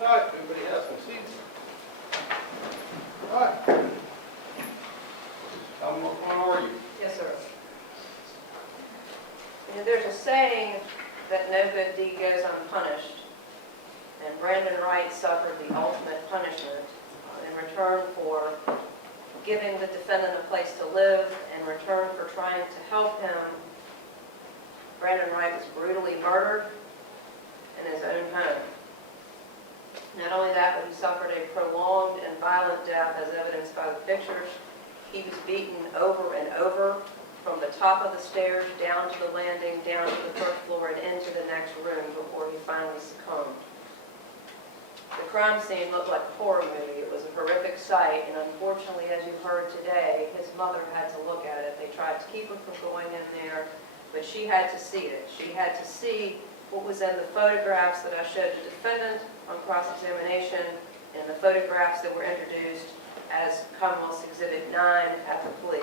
All right, everybody has some seats. All right. Tell me what are you? Yes, sir. You know, there's a saying that no good deed goes unpunished, and Brandon Wright suffered the ultimate punishment in return for giving the defendant a place to live, in return for trying to help him. Brandon Wright was brutally murdered in his own home. Not only that, but he suffered a prolonged and violent death as evidenced by the pictures. He was beaten over and over from the top of the stairs down to the landing, down to the first floor, and into the next room before he finally succumbed. The crime scene looked like a horror movie. It was a horrific sight, and unfortunately, as you heard today, his mother had to look at it. They tried to keep her from going in there, but she had to see it. She had to see what was in the photographs that I showed the defendant on cross-examination and the photographs that were introduced as Commonwealth's Exhibit 9 at the plea.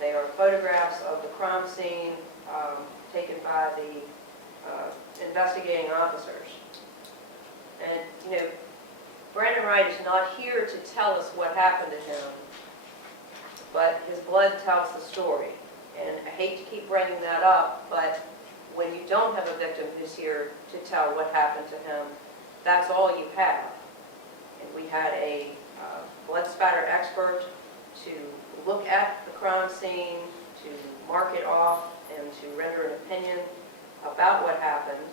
They are photographs of the crime scene taken by the investigating officers. And, you know, Brandon Wright is not here to tell us what happened to him, but his blood tells the story. And I hate to keep bringing that up, but when you don't have a victim who's here to tell what happened to him, that's all you have. And we had a blood spatter expert to look at the crime scene, to mark it off, and to render an opinion about what happened.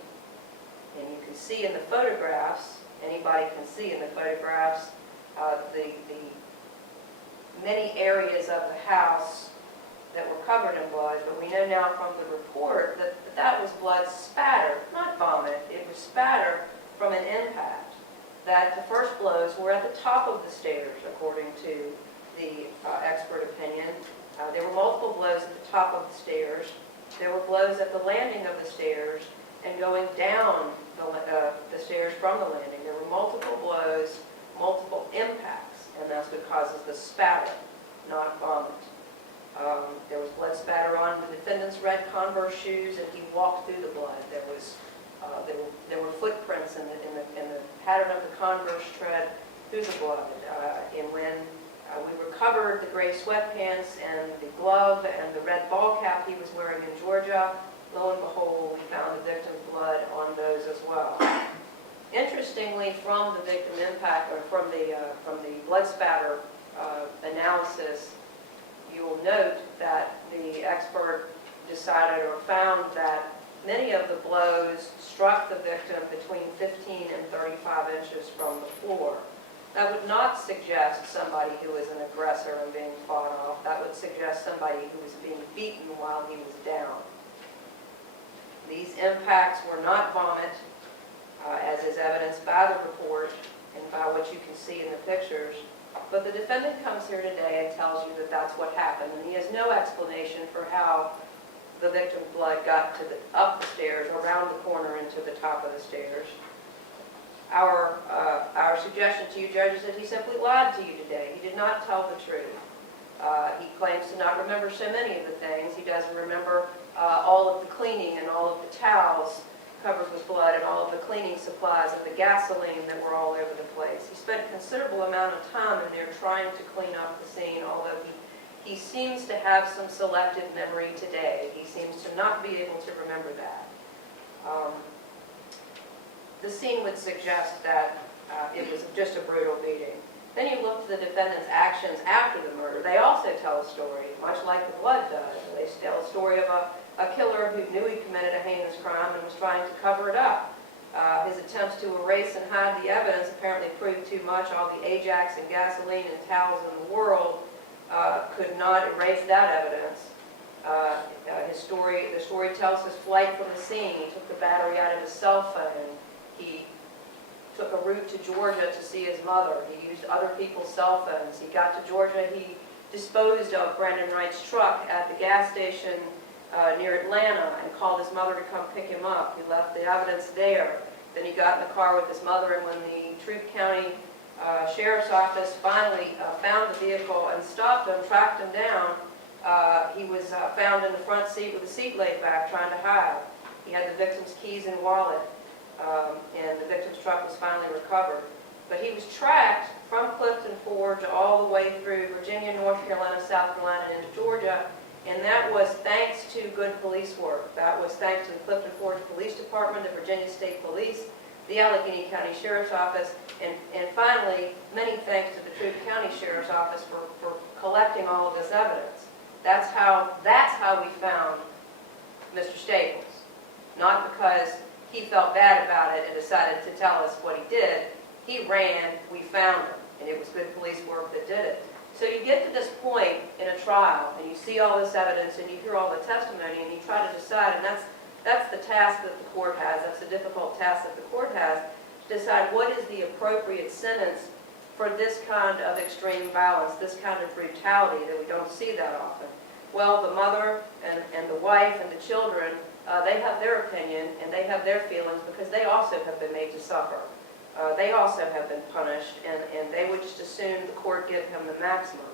And you can see in the photographs, anybody can see in the photographs, the many areas of the house that were covered in blood, but we know now from the report that that was blood spatter, not vomit. It was spatter from an impact. That the first blows were at the top of the stairs, according to the expert opinion. There were multiple blows at the top of the stairs. There were blows at the landing of the stairs and going down the stairs from the landing. There were multiple blows, multiple impacts, and that's what causes the spatter, not vomit. There was blood spatter on the defendant's red Converse shoes, and he walked through the blood. There were footprints in the pattern of the Converse tread through the blood. And when we recovered the gray sweatpants and the glove and the red ball cap he was wearing in Georgia, lo and behold, we found the victim's blood on those as well. Interestingly, from the victim impact, or from the blood spatter analysis, you will note that the expert decided or found that many of the blows struck the victim between 15 and 35 inches from the floor. That would not suggest somebody who was an aggressor and being fought off. That would suggest somebody who was being beaten while he was down. These impacts were not vomit, as is evidenced by the report and by what you can see in the pictures. But the defendant comes here today and tells you that that's what happened, and he has no explanation for how the victim's blood got to up the stairs, around the corner, into the top of the stairs. Our suggestion to you, Judge, is that he simply lied to you today. He did not tell the truth. He claims to not remember so many of the things. He doesn't remember all of the cleaning and all of the towels covered with blood and all of the cleaning supplies and the gasoline that were all over the place. He spent a considerable amount of time in there trying to clean up the scene, although he seems to have some selective memory today. He seems to not be able to remember that. The scene would suggest that it was just a brutal beating. Then you look to the defendant's actions after the murder. They also tell a story, much like the blood does. They tell a story of a killer who knew he committed a heinous crime and was trying to cover it up. His attempts to erase and hide the evidence apparently proved too much. All the Ajax and gasoline and towels in the world could not erase that evidence. The story tells his flight from the scene. He took the battery out of his cell phone. He took a route to Georgia to see his mother. He used other people's cell phones. He got to Georgia. He disposed of Brandon Wright's truck at the gas station near Atlanta and called his mother to come pick him up. He left the evidence there. Then he got in the car with his mother, and when the Troup County Sheriff's Office finally found the vehicle and stopped him, tracked him down, he was found in the front seat with the seat laid back trying to hide. He had the victim's keys and wallet. and the victim's truck was finally recovered. But he was tracked from Clifton Forge all the way through Virginia, North Carolina, South Carolina, and into Georgia, and that was thanks to good police work. That was thanks to the Clifton Forge Police Department, the Virginia State Police, the Alleghany County Sheriff's Office, and finally, many thanks to the Troup County Sheriff's Office for collecting all of this evidence. That's how we found Mr. Staples. Not because he felt bad about it and decided to tell us what he did. He ran, we found him, and it was good police work that did it. So you get to this point in a trial, and you see all this evidence, and you hear all the testimony, and you try to decide, and that's the task that the court has, that's the difficult task that the court has, to decide what is the appropriate sentence for this kind of extreme violence, this kind of brutality that we don't see that often. Well, the mother and the wife and the children, they have their opinion and they have their feelings because they also have been made to suffer. They also have been punished, and they would just assume the court give him the maximum.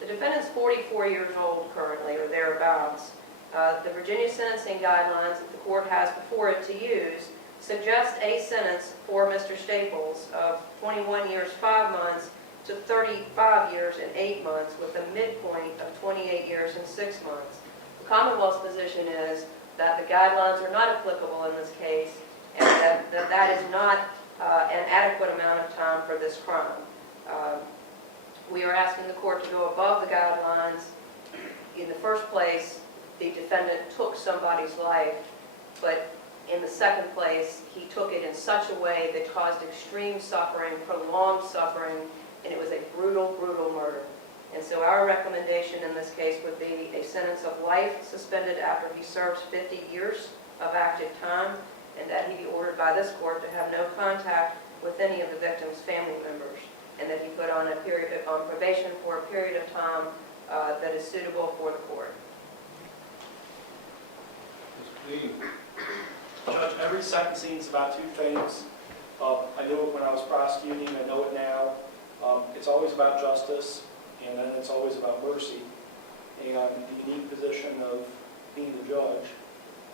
The defendant's 44 years old currently, or thereabouts. The Virginia sentencing guidelines that the court has before it to use suggest a sentence for Mr. Staples of 21 years, 5 months to 35 years and 8 months, with a midpoint of 28 years and 6 months. The Commonwealth's position is that the guidelines are not applicable in this case, and that is not an adequate amount of time for this crime. We are asking the court to go above the guidelines. In the first place, the defendant took somebody's life, but in the second place, he took it in such a way that caused extreme suffering, prolonged suffering, and it was a brutal, brutal murder. And so our recommendation in this case would be a sentence of life suspended after he serves 50 years of active time, and that he be ordered by this court to have no contact with any of the victim's family members, and that he put on probation for a period of time that is suitable for the court. Judge, every sentencing is about two things. I knew it when I was prosecuting, I know it now. It's always about justice, and then it's always about mercy. And the unique position of being the judge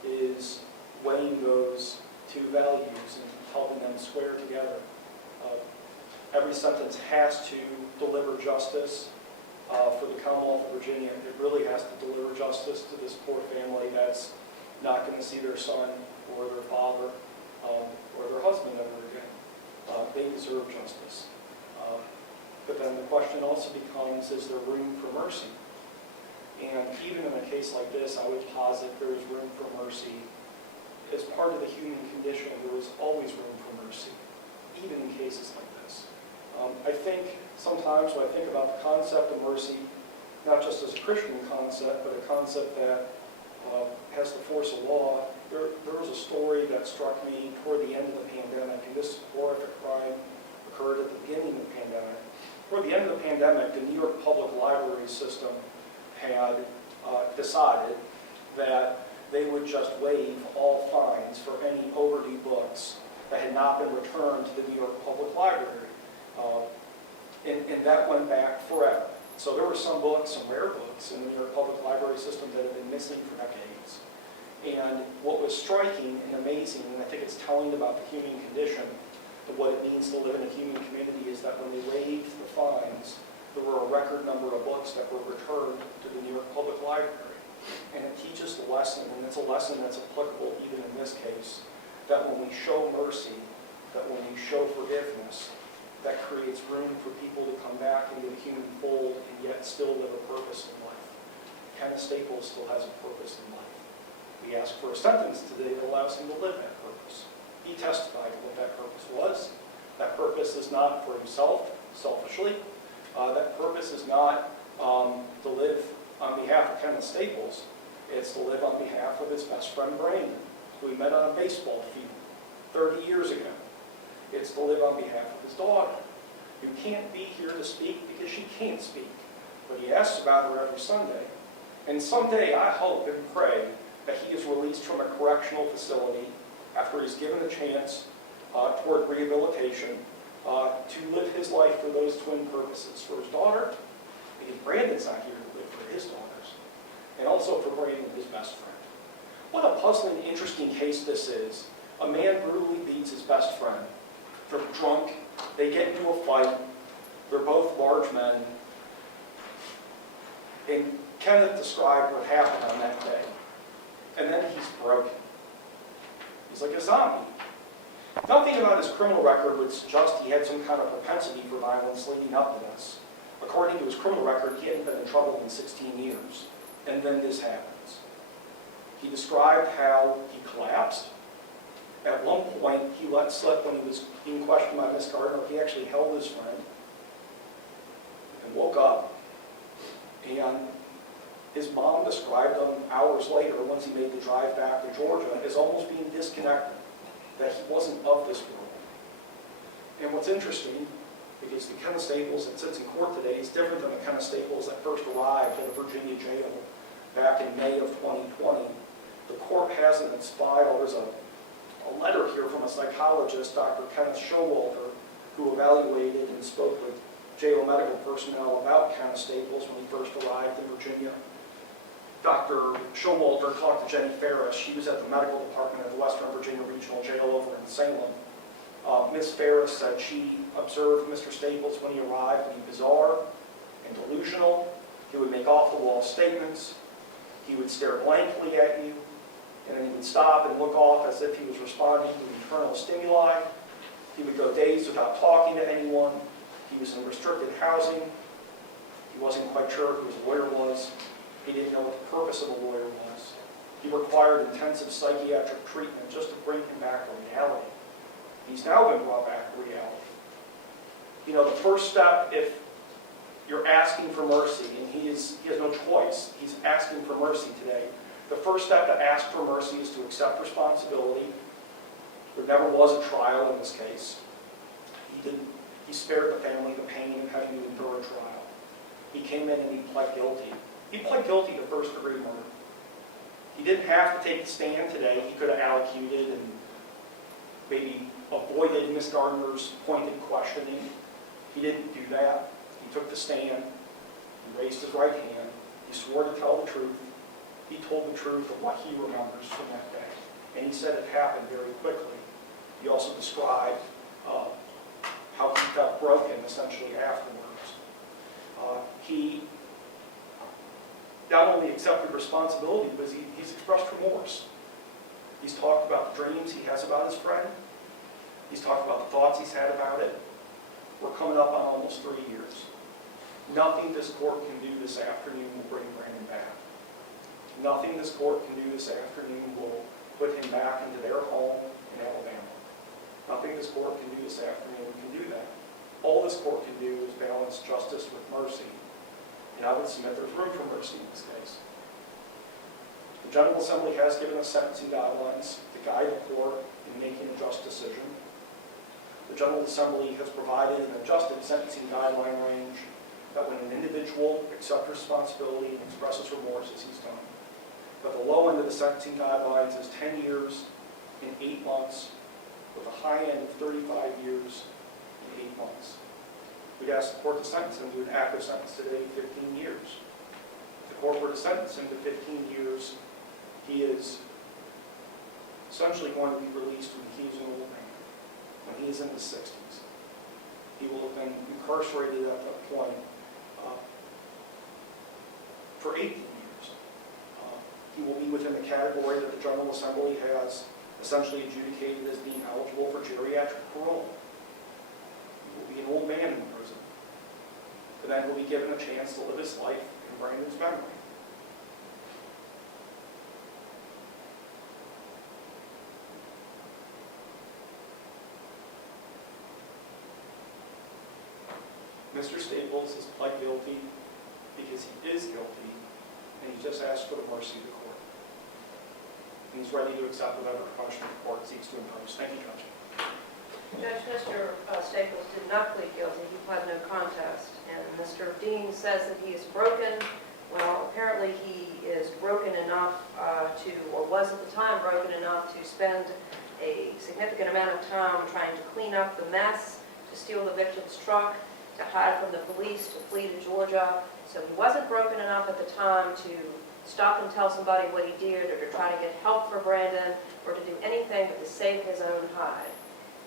is weighing those two values and helping them square together. Every sentence has to deliver justice. For the Commonwealth of Virginia, it really has to deliver justice to this poor family that's not going to see their son or their father or their husband ever again. They deserve justice. But then the question also becomes, is there room for mercy? And even in a case like this, I would posit there is room for mercy. As part of the human condition, there is always room for mercy, even in cases like this. I think sometimes when I think about the concept of mercy, not just as a Christian concept, but a concept that has the force of law, there was a story that struck me toward the end of the pandemic, and this horrific crime occurred at the beginning of the pandemic. Toward the end of the pandemic, the New York Public Library system had decided that they would just waive all fines for any overdue books that had not been returned to the New York Public Library. And that went back forever. So there were some books, some rare books in the New York Public Library system that have been missing for decades. And what was striking and amazing, and I think it's telling about the human condition of what it means to live in a human community, is that when they waived the fines, there were a record number of books that were returned to the New York Public Library. And it teaches the lesson, and it's a lesson that's applicable even in this case, that when we show mercy, that when we show forgiveness, that creates room for people to come back into the human fold and yet still live a purpose in life. Kenneth Staples still has a purpose in life. We ask for a sentence today that allows him to live that purpose. He testified what that purpose was. That purpose is not for himself, selfishly. That purpose is not to live on behalf of Kenneth Staples. It's to live on behalf of his best friend, Brandon, who he met on a baseball field 30 years ago. It's to live on behalf of his daughter, who can't be here to speak because she can't speak. But he asks about her every Sunday. And someday I hope and pray that he is released from a correctional facility after he's given a chance toward rehabilitation to live his life for those twin purposes. For his daughter, because Brandon's not here to live for his daughters, and also for Brandon, his best friend. What a puzzling, interesting case this is. A man brutally beats his best friend. They're drunk, they get into a fight, they're both large men. And Kenneth described what happened on that day. And then he's broken. He's like a zombie. Nothing about his criminal record would suggest he had some kind of propensity for violence leading up to this. According to his criminal record, he hadn't been in trouble in 16 years. And then this happens. He described how he collapsed. At one point, he let slip when he was being questioned by Miss Gardner. He actually held his friend and woke up. And his mom described him hours later, once he made the drive back to Georgia, as almost being disconnected, that he wasn't of this world. And what's interesting, because the Kenneth Staples that sits in court today is different than the Kenneth Staples that first arrived at a Virginia jail back in May of 2020. The court has in its file, there's a letter here from a psychologist, Dr. Kenneth Showalter, who evaluated and spoke with jail medical personnel about Kenneth Staples when he first arrived in Virginia. Dr. Showalter talked to Jenny Ferris. She was at the medical department at the Western Virginia Regional Jail over in Salem. Ms. Ferris said she observed Mr. Staples when he arrived to be bizarre and delusional. He would make off-the-wall statements. He would stare blankly at you, and then he would stop and look off as if he was responding to internal stimuli. He would go days without talking to anyone. He was in restricted housing. He wasn't quite sure who his lawyer was. He didn't know what the purpose of a lawyer was. He required intensive psychiatric treatment just to bring him back to reality. He's now been brought back to reality. You know, the first step, if you're asking for mercy, and he has no choice, he's asking for mercy today. The first step to ask for mercy is to accept responsibility. There never was a trial in this case. He spared the family the pain of having to endure a trial. He came in and he pled guilty. He pled guilty to first-degree murder. He didn't have to take the stand today. He could have allocated and maybe avoided Ms. Gardner's pointed questioning. He didn't do that. He took the stand. He raised his right hand. He swore to tell the truth. He told the truth of what he remembers from that day. And he said it happened very quickly. He also described how he felt broken, essentially, afterwards. He not only accepted responsibility, but he's expressed remorse. He's talked about the dreams he has about his friend. He's talked about the thoughts he's had about it. We're coming up on almost 3 years. Nothing this court can do this afternoon will bring Brandon back. Nothing this court can do this afternoon will put him back into their home in Alabama. Nothing this court can do this afternoon can do that. All this court can do is balance justice with mercy. And I would submit there's room for mercy in this case. The General Assembly has given us sentencing guidelines to guide the court in making a just decision. The General Assembly has provided an adjusted sentencing guideline range that when an individual accepts responsibility and expresses remorse, as he's done. But the low end of the sentencing guidelines is 10 years in 8 months, with a high end of 35 years in 8 months. We'd ask the court to sentence him to an active sentence today, 15 years. If the court were to sentence him to 15 years, he is essentially going to be released when he is an old man, when he is in his 60s. He will have been incarcerated at that point for 18 years. He will be within the category that the General Assembly has essentially adjudicated as being eligible for geriatric parole. He will be an old man in prison. But then he'll be given a chance to live his life in Brandon's memory. Mr. Staples has pled guilty because he is guilty, and he just asked for the mercy of the court. And he's ready to accept whatever punishment the court seeks to impose. Thank you, Judge. Judge, Mr. Staples did not plead guilty. He pled no contest. And Mr. Dean says that he is broken. Well, apparently he is broken enough or was at the time broken enough to spend a significant amount of time trying to clean up the mess, to steal the victim's truck, to hide from the police, to flee to Georgia. So he wasn't broken enough at the time to stop and tell somebody what he did, or to try to get help for Brandon, or to do anything but to save his own hide.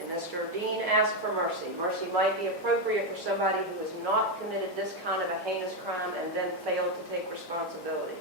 And Mr. Dean asked for mercy. Mercy might be appropriate for somebody who has not committed this kind of a heinous crime and then failed to take responsibility.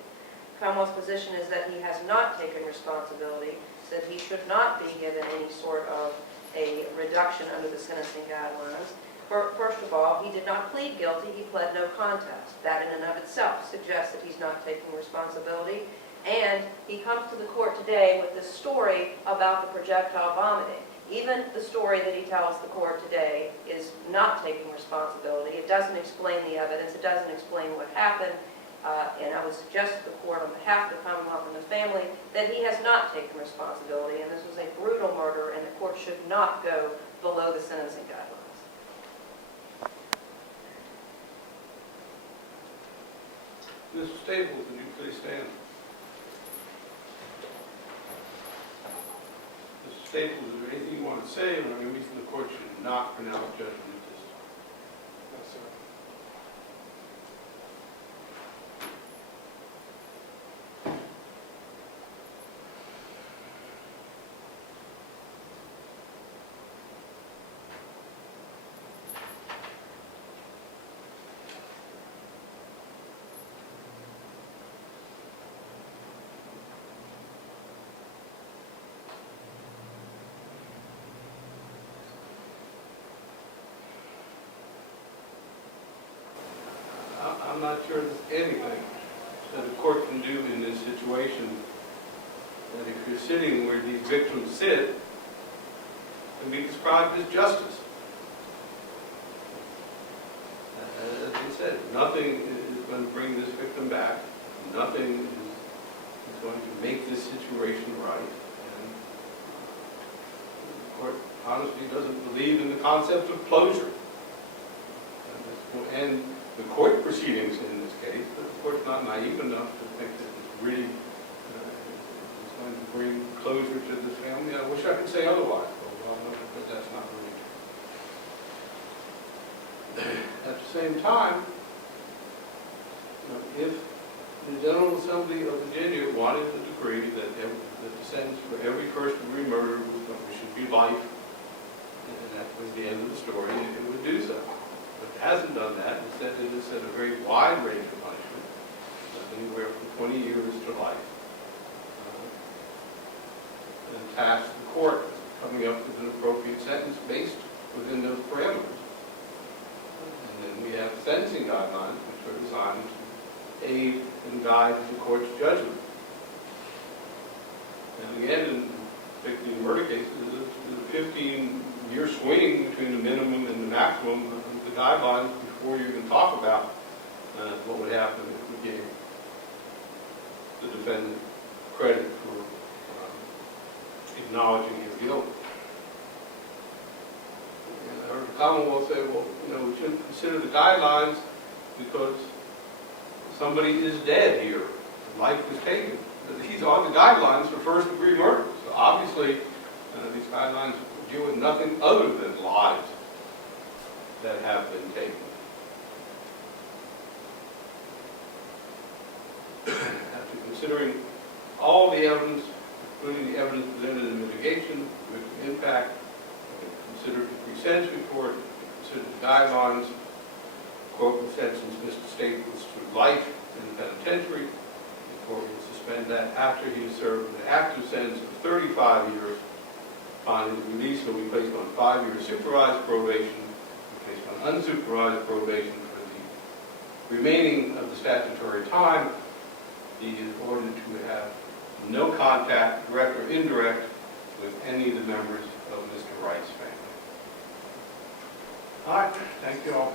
Commonwealth's position is that he has not taken responsibility, so that he should not be given any sort of a reduction under the sentencing guidelines. First of all, he did not plead guilty, he pled no contest. That in and of itself suggests that he's not taking responsibility. And he comes to the court today with this story about the projectile vomiting. Even the story that he tells the court today is not taking responsibility. It doesn't explain the evidence, it doesn't explain what happened. And I would suggest to the court on behalf of the Commonwealth and the family that he has not taken responsibility, and this was a brutal murder, and the court should not go below the sentencing guidelines. Mr. Staples, would you please stand? Mr. Staples, is there anything you want to say, or any reason the court should not pronounce judgment at this time? Yes, sir. I'm not sure there's anything that a court can do in this situation, that if you're sitting where these victims sit, can be described as justice. As you said, nothing is going to bring this victim back. Nothing is going to make this situation right. And the court honestly doesn't believe in the concept of closure. And the court proceedings in this case, the court's not naive enough to think that it's really is going to bring closure to this family. I wish I could say otherwise, but that's not really true. At the same time, if the General Assembly of Virginia wanted to decree that the sentence for every first-degree murder should be life, and that was the end of the story, it would do so. But it hasn't done that. Instead, it has set a very wide range of punishment, anywhere from 20 years to life, and tasked the court with coming up with an appropriate sentence based within those parameters. And then we have sentencing guidelines, which are designed to aid and guide the court's judgment. And again, in particularly in murder cases, there's a 15-year swing between the minimum and the maximum of the guidelines before you even talk about what would happen if we gave the defendant credit for acknowledging his guilt. And I heard the Commonwealth say, well, we shouldn't consider the guidelines because somebody is dead here. Life was taken. These are the guidelines for first-degree murder. So obviously, these guidelines deal with nothing other than lives that have been taken. After considering all the evidence, including the evidence presented in mitigation, victim impact, considered the pre-sentence report, considered the guidelines, the court would sentence Mr. Staples to life in the penitentiary. The court would suspend that after he has served an active sentence of 35 years. Upon his release, he'll be placed on 5-year supervised probation, placed on unsupervised probation for the remaining of the statutory time. He is ordered to have no contact, direct or indirect, with any of the members of Mr. Wright's family. All right, thank you all.